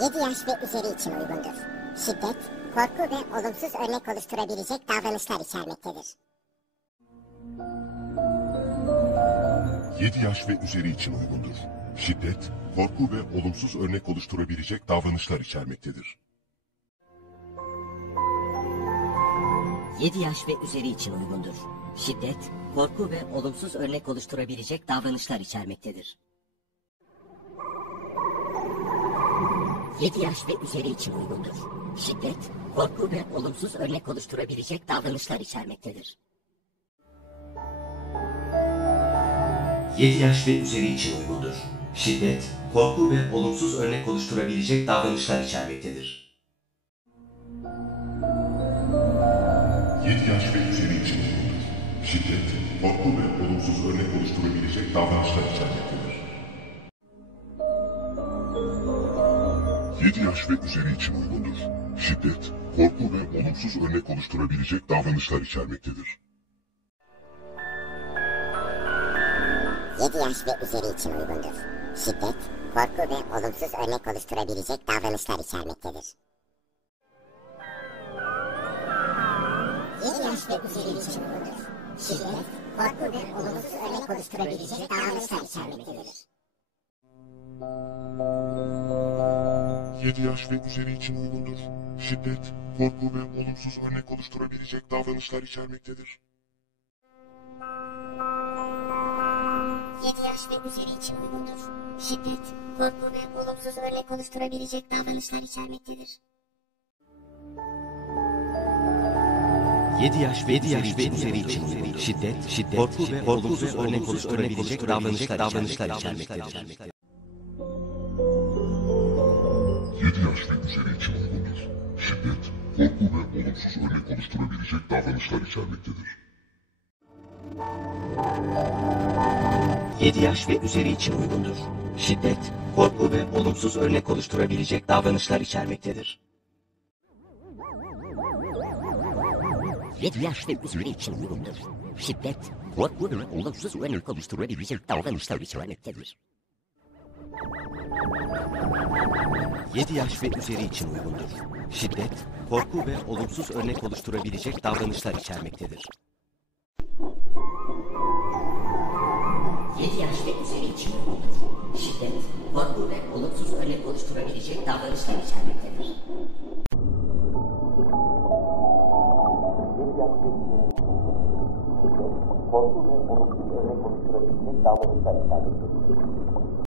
7 yaş ve üzeri için uygundur. Şiddet, korku ve olumsuz örnek oluşturabilecek davranışlar içermektedir. 7 yaş ve üzeri için uygundur. Şiddet, korku ve olumsuz örnek oluşturabilecek davranışlar içermektedir. 7 yaş ve üzeri için uygundur. Şiddet, korku ve olumsuz örnek oluşturabilecek davranışlar içermektedir. 7 yaş ve üzeri için uygundur. Şiddet, korku ve olumsuz örnek oluşturabilecek davranışlar içermektedir. 7 yaş ve üzeri için uygundur. Şiddet, korku ve olumsuz örnek oluşturabilecek davranışlar içermektedir. 7 yaş ve üzeri için uygundur. Şiddet, korku ve olumsuz örnek oluşturabilecek davranışlar içermektedir. 7 yaş ve üzeri için uygundur. Şiddet, korku ve olumsuz örnek oluşturabilecek davranışlar içermektedir. 7 yaş ve üzeri için uygundur. Şiddet, korku ve olumsuz örnek oluşturabilecek davranışlar içermektedir. 7 yaş ve üzeri için uygundur. Şiddet, korku ve olumsuz örnek oluşturabilecek davranışlar içermektedir. 7 yaş ve üzeri için uygundur. Şiddet, korku ve olumsuz örnek oluşturabilecek davranışlar içermektedir. 7 yaş ve üzeri için uygundur. Şiddet, korku ve olumsuz örnek oluşturabilecek davranışlar içermektedir. 7 yaş ve üzeri için uygundur. Şiddet, korku ve olumsuz örnek oluşturabilecek davranışlar içermektedir. 7 yaş ve üzeri için uygundur. Şiddet, korku ve olumsuz örnek oluşturabilecek davranışlar içermektedir. 7 yaş ve üzeri için uygundur. Şiddet, korku ve olumsuz örnek oluşturabilecek davranışlar içermektedir. 7 yaş ve üzeri için uygundur. Şiddet, korku ve olumsuz örnek oluşturabilecek davranışlar içermektedir. 7 yaş ve üzeri için uygundur. Şiddet, korku ve olumsuz örnek oluşturabilecek davranışlar içermektedir. 7 yaş ve üzeri için uygundur. Şiddet, korku ve olumsuz örnek oluşturabilecek davranışlar içermektedir. 7 yaş ve üzeri için uygundur. Şiddet, korku ve olumsuz örnek oluşturabilecek davranışlar içermektedir.